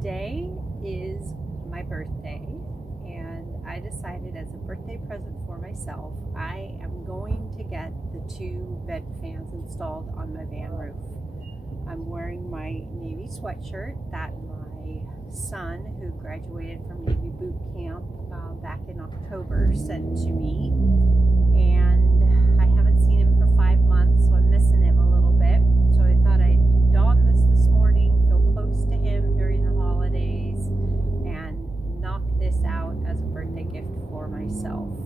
Today is my birthday, and I decided as a birthday present for myself, I am going to get the 2 vent fans installed on my van roof. I'm wearing my Navy sweatshirt that my son, who graduated from Navy boot camp back in October, sent to me, and I haven't seen him for 5 months, so I'm missing him a little bit. So I thought I'd don this morning, feel close to him during the holidays, and knock this out as a birthday gift for myself.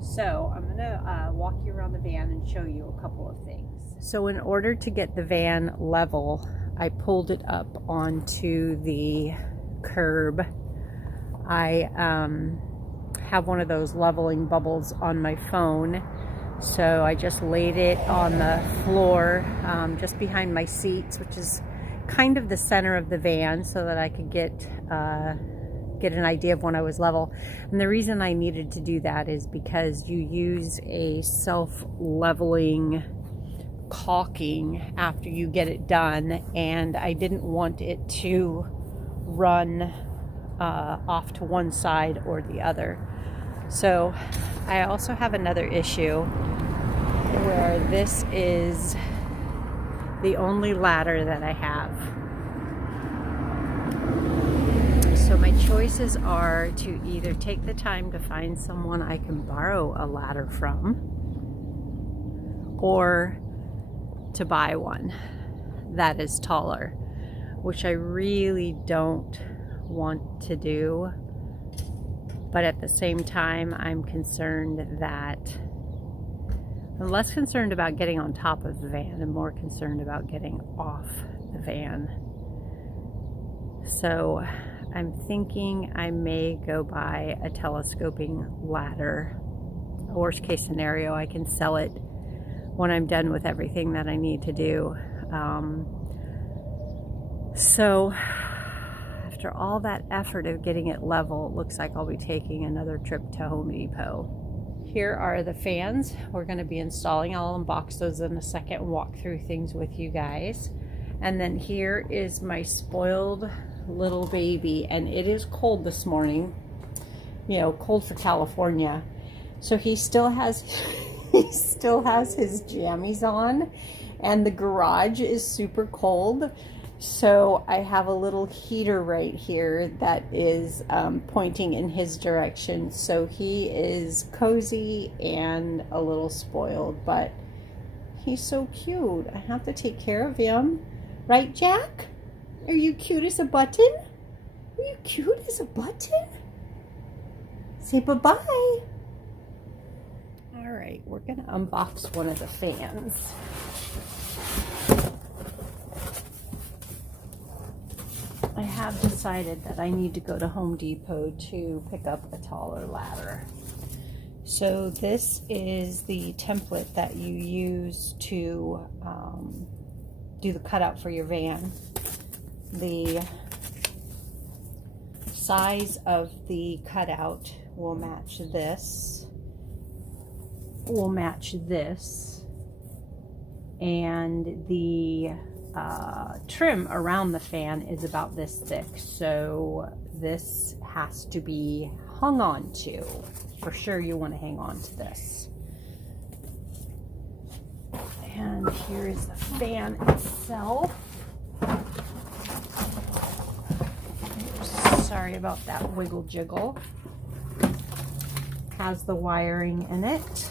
So I'm gonna walk you around the van and show you a couple of things. So in order to get the van level, I pulled it up onto the curb. I have one of those leveling bubbles on my phone, so I just laid it on the floor just behind my seats, which is kind of the center of the van, so that I could get an idea of when I was level. And the reason I needed to do that is because you use a self-leveling caulking after you get it done, and I didn't want it to run off to one side or the other. So I also have another issue where this is the only ladder that I have. So my choices are to either take the time to find someone I can borrow a ladder from, or to buy one that is taller, which I really don't want to do. But at the same time, I'm less concerned about getting on top of the van and more concerned about getting off the van. So I'm thinking I may go buy a telescoping ladder. Worst case scenario, I can sell it when I'm done with everything that I need to do. So after all that effort of getting it level, it looks like I'll be taking another trip to Home Depot. Here are the fans we're going to be installing. I'll unbox those in a second and walk through things with you guys. And then here is my spoiled little baby, and it is cold this morning, cold for California. So he still has his jammies on, and the garage is super cold. So I have a little heater right here that is pointing in his direction. So he is cozy and a little spoiled, but he's so cute. I have to take care of him. Right, Jack? Are you cute as a button? Are you cute as a button? Say bye-bye. All right, we're gonna unbox one of the fans. I have decided that I need to go to Home Depot to pick up a taller ladder. So this is the template that you use to do the cutout for your van. The size of the cutout will match this, and the trim around the fan is about this thick, so this has to be hung on to. For sure you want to hang on to this. And here is the fan itself. Sorry about that wiggle jiggle. Has the wiring in it.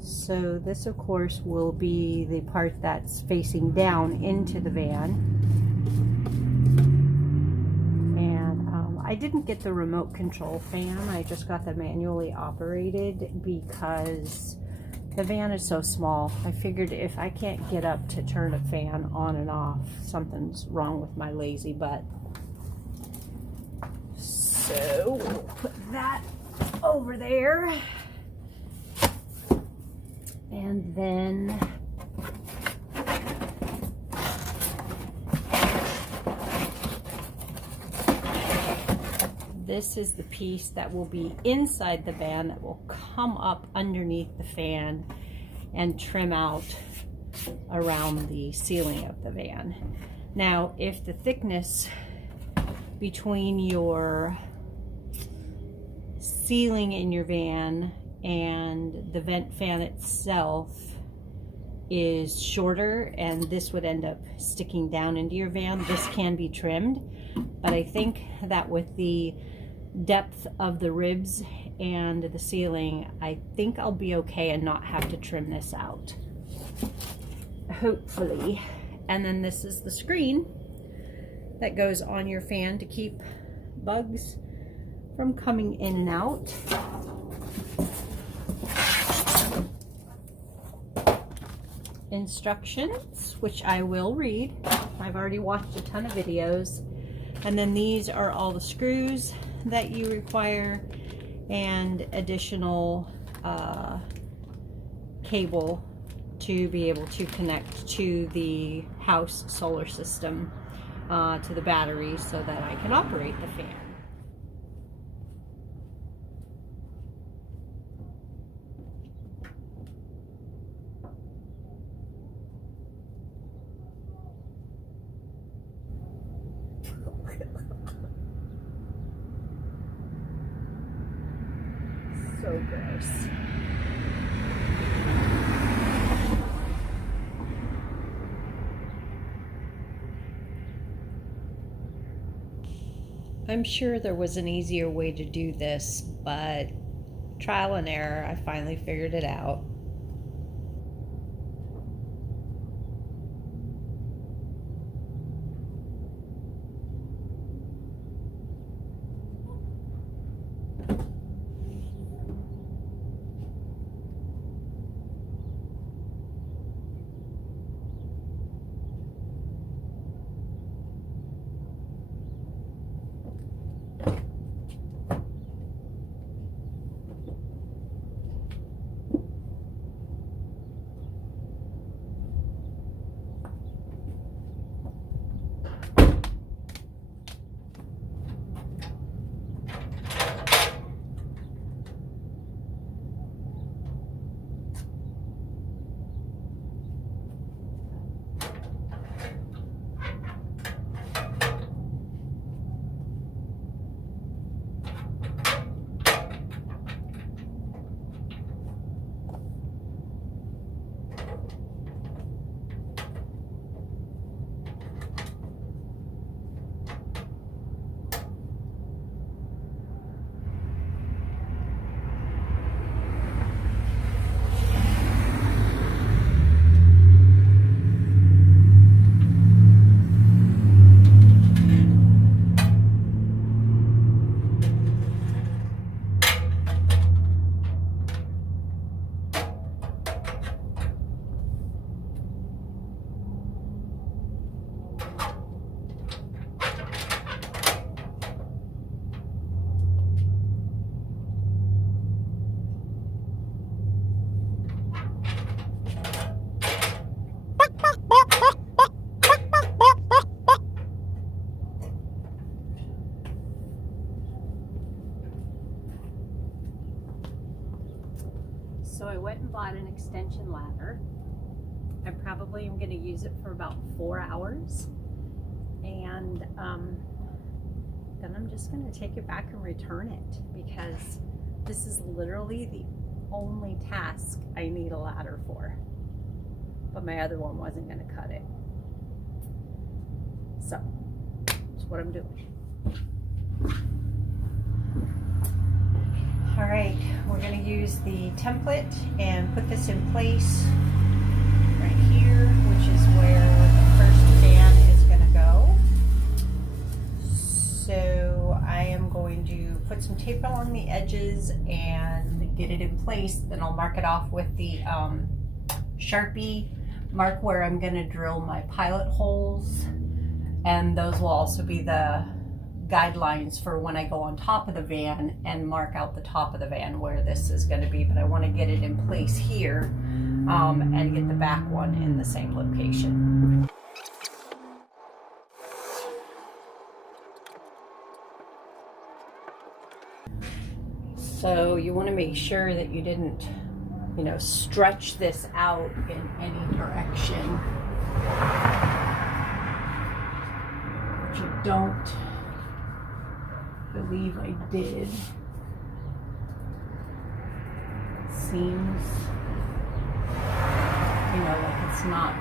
So this, of course, will be the part that's facing down into the van. And I didn't get the remote control fan. I just got the manually operated because the van is so small. I figured if I can't get up to turn a fan on and off, something's wrong with my lazy butt. So we'll put that over there. And then this is the piece that will be inside the van that will come up underneath the fan and trim out around the ceiling of the van. Now, if the thickness between your ceiling in your van and the vent fan itself is shorter and this would end up sticking down into your van, this can be trimmed. But I think that with the depth of the ribs and the ceiling, I think I'll be okay and not have to trim this out, hopefully. And then this is the screen that goes on your fan to keep bugs from coming in and out. Instructions, which I will read. I've already watched a ton of videos. And then these are all the screws that you require and additional cable to be able to connect to the house solar system, to the battery, so that I can operate the fan. So gross. I'm sure there was an easier way to do this, but trial and error, I finally figured it out. So I went and bought an extension ladder. I probably am going to use it for about 4 hours. And then I'm just going to take it back and return it, because this is literally the only task I need a ladder for. But my other one wasn't going to cut it. So that's what I'm doing. All right, we're going to use the template and put this in place right here, which is where the first fan is going to go. So I am going to put some tape along the edges and get it in place. Then I'll mark it off with the Sharpie, mark where I'm going to drill my pilot holes, and those will also be the guidelines for when I go on top of the van and mark out the top of the van where this is going to be. But I want to get it in place here and get the back one in the same location. So you want to make sure that you didn't, stretch this out in any direction. which I don't believe I did. Seems, you know, like it's not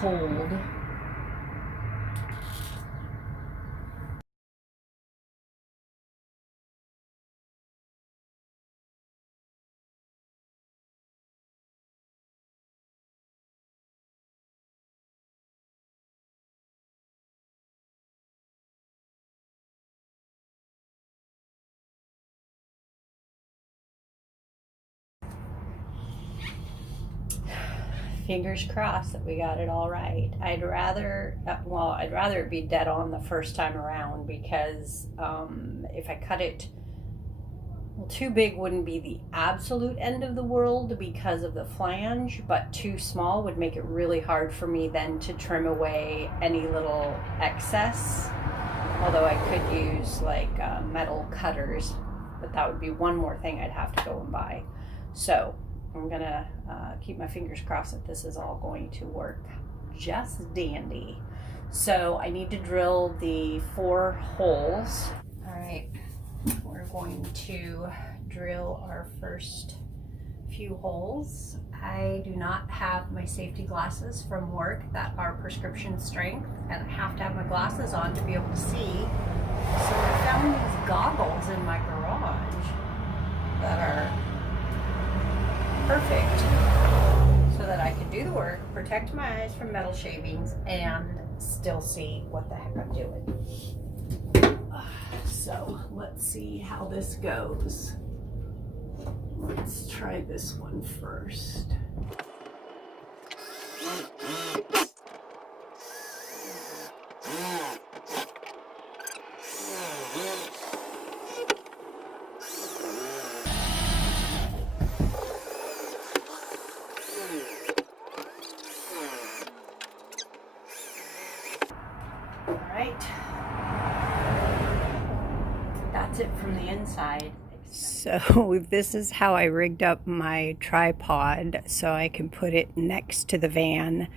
pulled. Fingers crossed that we got it all right. I'd rather it be dead on the first time around, because if I cut it, well, too big wouldn't be the absolute end of the world because of the flange, but too small would make it really hard for me then to trim away any little excess. Although I could use like metal cutters, but that would be one more thing I'd have to go and buy. So I'm gonna keep my fingers crossed that this is all going to work just dandy. So I need to drill the 4 holes. All right, we're going to drill our first few holes. I do not have my safety glasses from work that are prescription strength, and I have to have my glasses on to be able to see. So I found these goggles in my garage that are perfect so that I can do the work, protect my eyes from metal shavings, and still see what the heck I'm doing. So let's see how this goes. Let's try this one first. That's it from the inside. So this is how I rigged up my tripod so I can put it next to the van,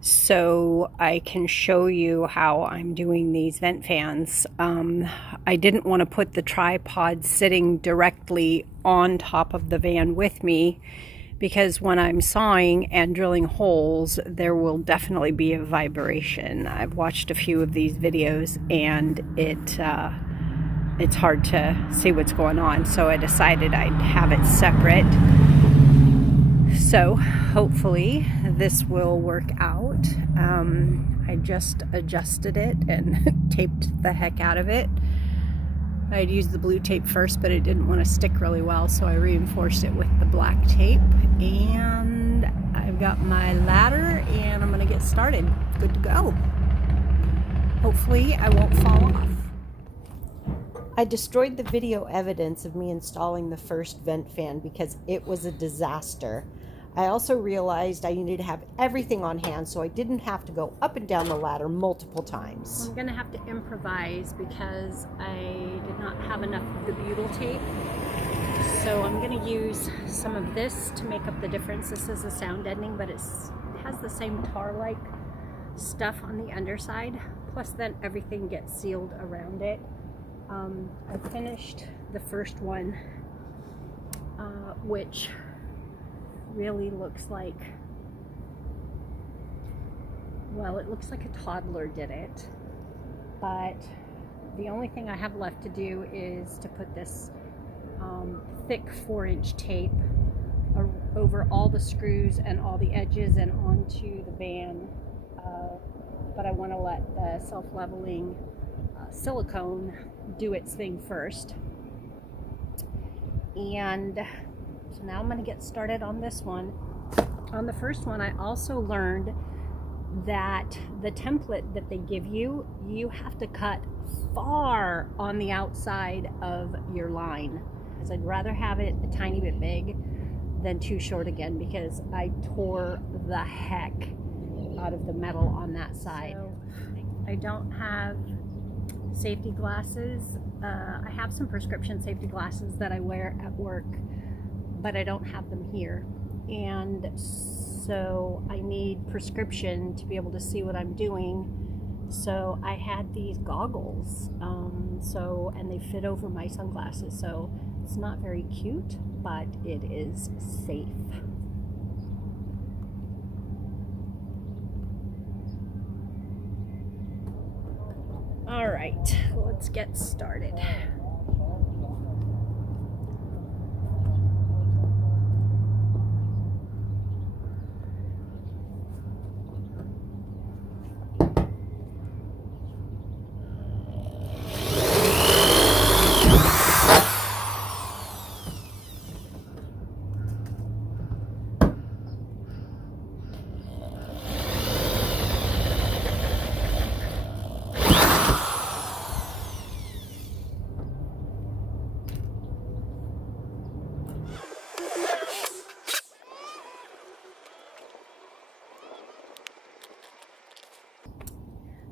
so I can show you how I'm doing these vent fans. I didn't want to put the tripod sitting directly on top of the van with me, because when I'm sawing and drilling holes, there will definitely be a vibration. I've watched a few of these videos, and it's hard to see what's going on, so I decided I'd have it separate. So hopefully this will work out. I just adjusted it and taped the heck out of it. I'd used the blue tape first, but it didn't want to stick really well, so I reinforced it with the black tape. And I've got my ladder, and I'm going to get started. Good to go. Hopefully I won't fall off. I destroyed the video evidence of me installing the first vent fan because it was a disaster. I also realized I needed to have everything on hand so I didn't have to go up and down the ladder multiple times. I'm going to have to improvise because I did not have enough of the butyl tape. So I'm going to use some of this to make up the difference. This is a sound deadening, but it has the same tar-like stuff on the underside. Plus then everything gets sealed around it. I finished the first one, which really looks like, well, it looks like a toddler did it, but the only thing I have left to do is to put this thick 4-inch tape over all the screws and all the edges and onto the van, but I want to let the self-leveling silicone do its thing first. And so now I'm going to get started on this one. On the first one, I also learned that the template that they give you, you have to cut far on the outside of your line, because I'd rather have it a tiny bit big than too short again, because I tore the heck out of the metal on that side. So I don't have safety glasses. I have some prescription safety glasses that I wear at work, but I don't have them here. And so I need prescription to be able to see what I'm doing. So I had these goggles, and they fit over my sunglasses, so it's not very cute, but it is safe. All right, let's get started.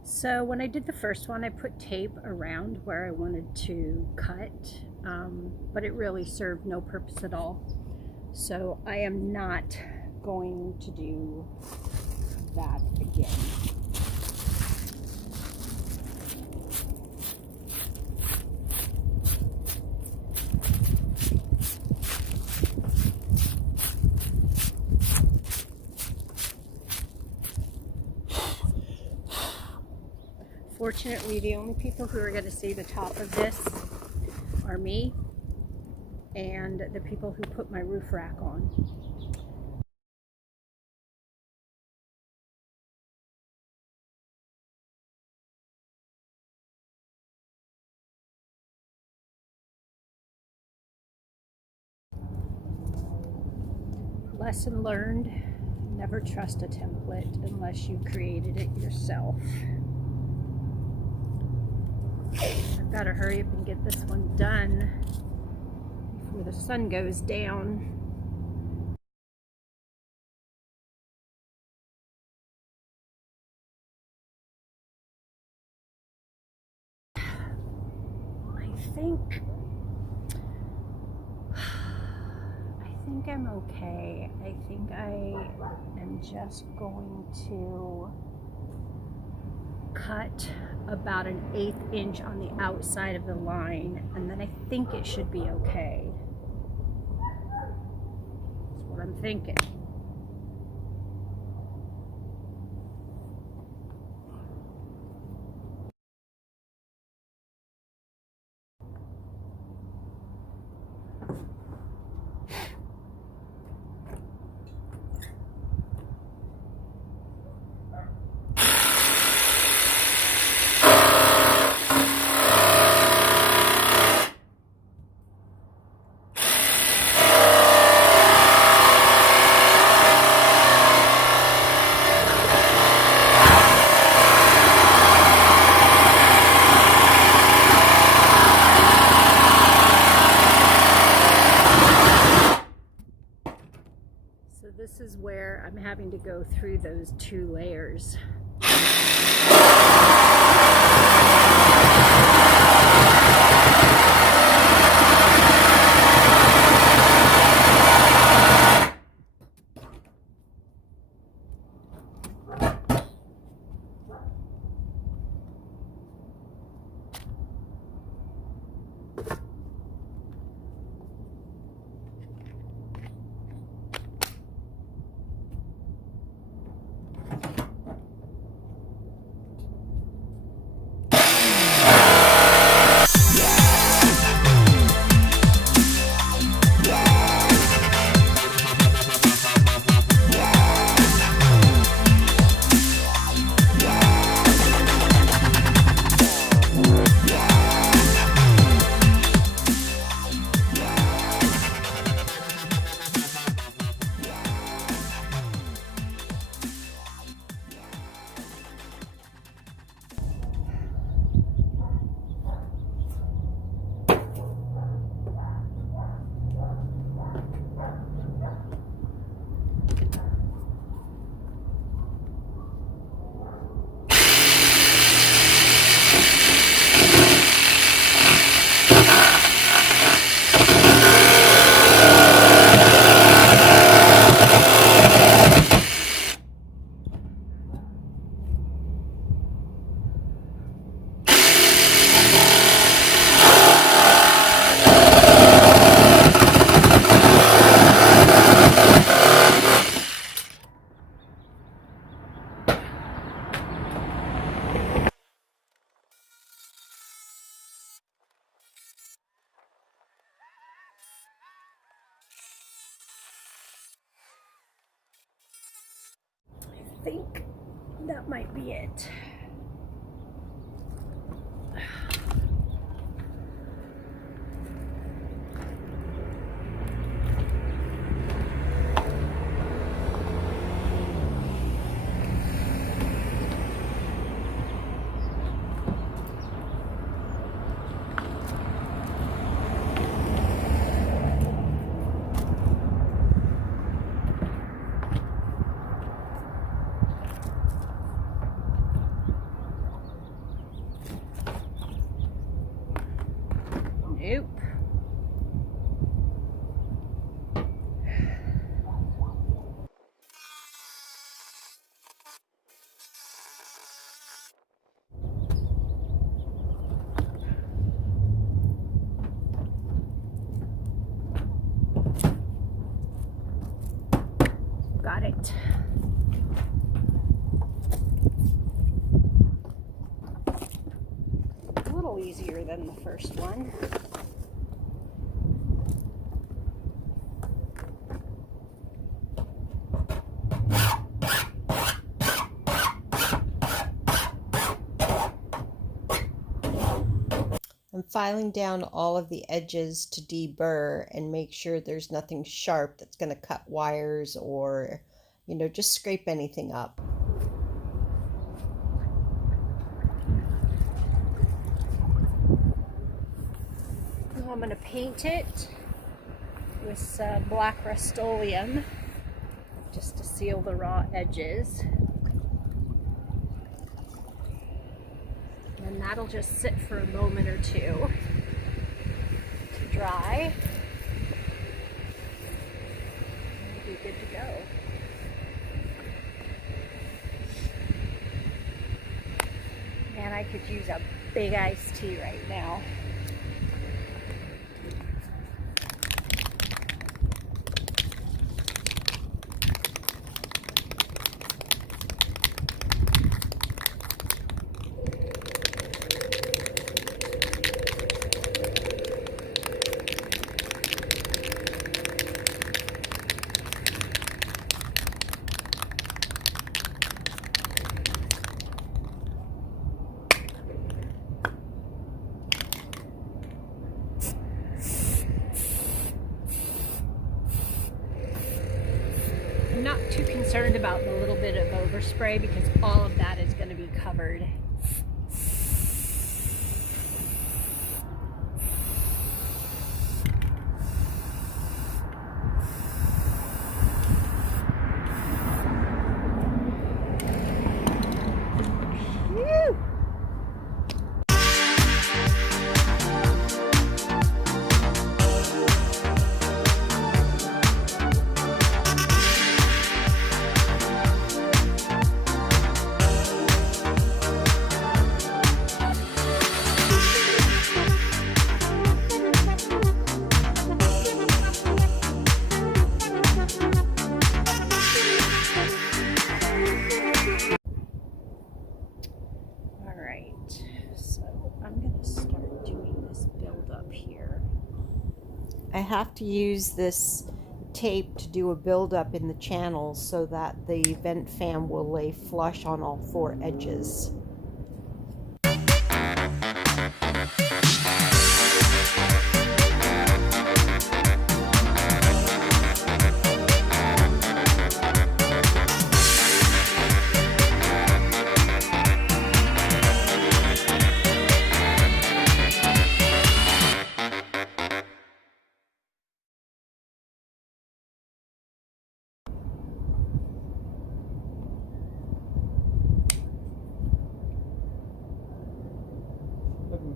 So when I did the first one, I put tape around where I wanted to cut, but it really served no purpose at all. So I am not going to do that again. Fortunately, the only people who are going to see the top of this are me and the people who put my roof rack on. Lesson learned, never trust a template unless you created it yourself. I've got to hurry up and get this one done before the sun goes down. I think I'm okay. I think I am just going to cut about an 1/8 inch on the outside of the line, and then I think it should be okay. That's what I'm thinking. This is where I'm having to go through those 2 layers. think that might be it. Nope. Got it. A little easier than the first one. I'm filing down all of the edges to deburr and make sure there's nothing sharp that's going to cut wires or, you know, just scrape anything up. I'm going to paint it with black Rust-Oleum just to seal the raw edges. And that'll just sit for a moment or two to dry. And we'll be good to go. Man, I could use a big iced tea right now. I'm not too concerned about the little bit of overspray because all of that is going to be covered. Woo! I'm going to start doing this build up here. I have to use this tape to do a build up in the channels so that the vent fan will lay flush on all four edges.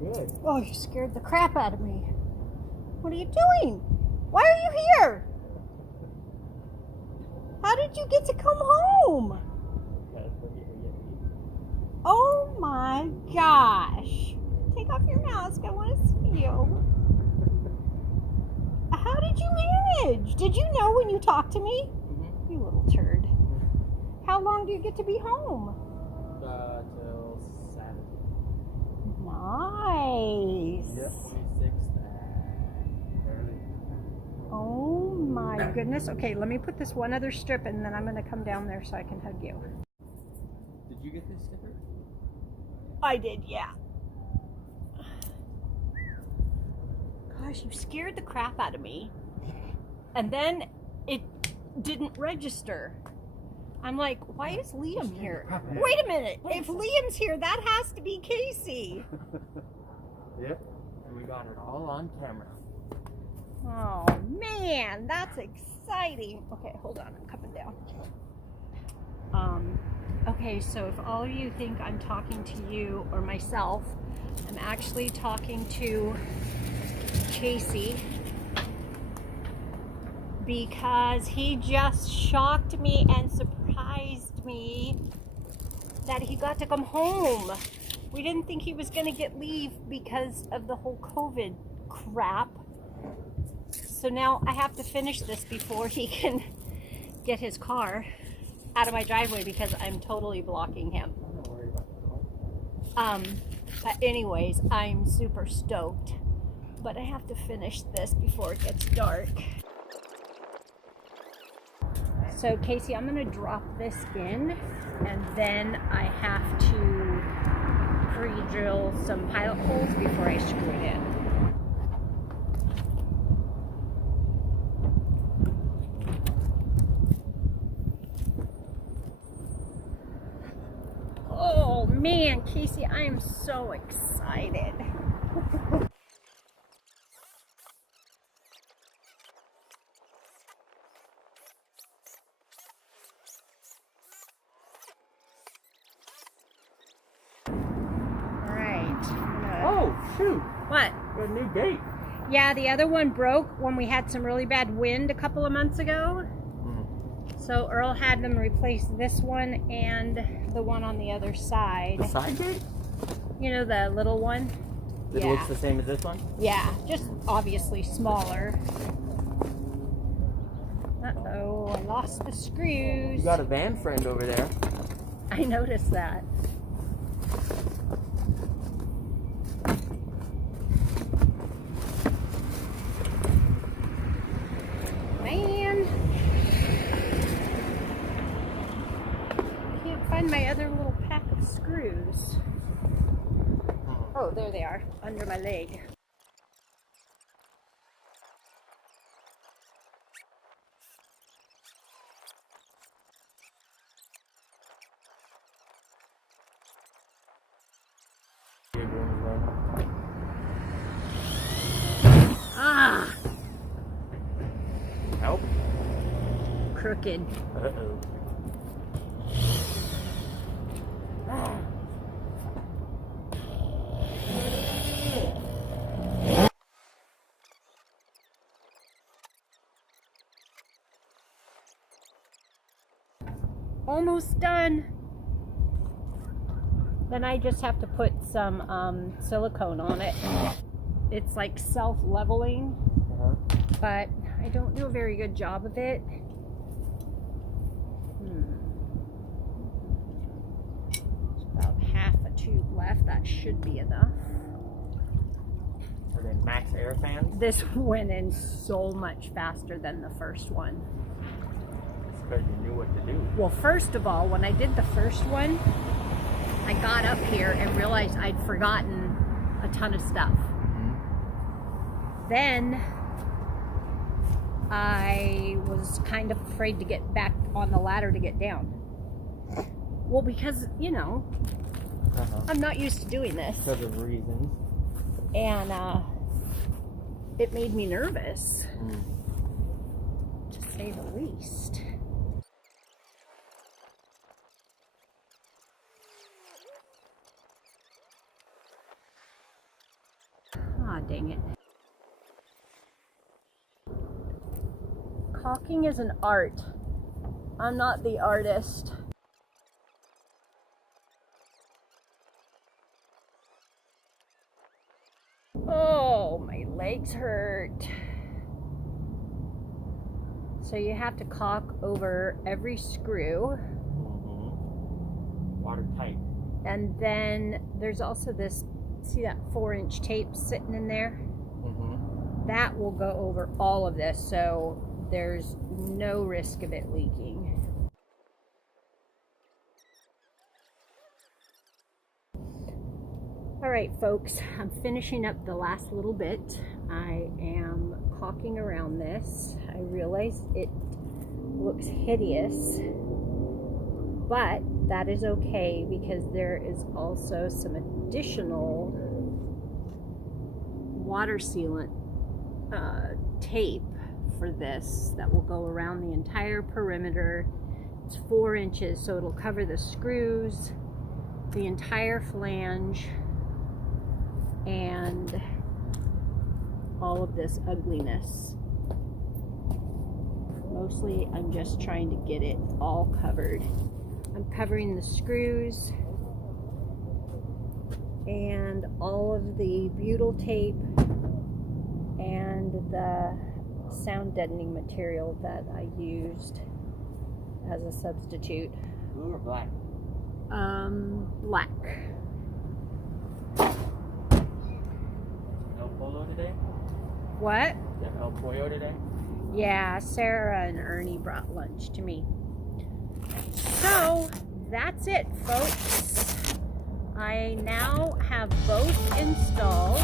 Good. Oh, you scared the crap out of me. What are you doing? Why are you here? How did you get to come home? Oh my gosh. Take off your mask. I want to see you. How did you manage? Did you know when you talked to me? Mm-hmm. You little turd. How long do you get to be home? Till Saturday. Nice. Yep, 26th early. Oh my goodness. Okay, let me put this one other strip and then I'm going to come down there so I can hug you. you get this sticker? I did, yeah. Gosh, you scared the crap out of me. And then it didn't register. I'm like, why is Liam here? Wait a minute. If Liam's here, that has to be Casey. Yep. And we got it all on camera. Oh, man, that's exciting. Okay, hold on. I'm coming down. Okay, so if all of you think I'm talking to you or myself, I'm actually talking to Casey because he just shocked me and surprised me that he got to come home. We didn't think he was going to get leave because of the whole COVID crap. So now I have to finish this before he can get his car out of my driveway because I'm totally blocking him. But anyways, I'm super stoked. But I have to finish this before it gets dark. So Casey, I'm gonna drop this in and then I have to pre-drill some pilot holes before I screw it in. Oh man, Casey, I am so excited. Oh, shoot. What? Got a new gate. Yeah, the other one broke when we had some really bad wind a couple of months ago. So Earl had them replace this one and the one on the other side. The side gate? You know, the little one? It looks the same as this one? Yeah, just obviously smaller. Uh-oh, I lost the screws. You got a van friend over there. I noticed that. Man. Can't find my other little pack of screws. Oh, there they are, under my leg. Ah! Help? Crooked. Uh-oh. Almost done. Then I just have to put some silicone on it. It's like self-leveling, but I don't do a very good job of it. There's about half a tube left. That should be enough. Are they max air fans? This went in so much faster than the first one. It's because you knew what to do. Well, first of all, when I did the first one, I got up here and realized I'd forgotten a ton of stuff. Then I was kind of afraid to get back on the ladder to get down. Well, because, you know, I'm not used to doing this. Because of reasons. And it made me nervous, to say the least. Ah, dang it. Caulking is an art. I'm not the artist. Oh, my legs hurt. So you have to caulk over every screw. Watertight. And then there's also this, see that 4-inch tape sitting in there? That will go over all of this, so there's no risk of it leaking. All right, folks, I'm finishing up the last little bit. I am caulking around this. I realize it looks hideous, but that is okay because there is also some additional water sealant tape for this that will go around the entire perimeter. It's 4 inches, so it'll cover the screws, the entire flange, and all of this ugliness. Mostly I'm just trying to get it all covered. I'm covering the screws and all of the butyl tape and the sound deadening material that I used as a substitute. Blue or black? Black. El Polo today? What? Yeah, El Pollo today? Yeah, Sarah and Ernie brought lunch to me. So, that's it, folks. I now have both installed.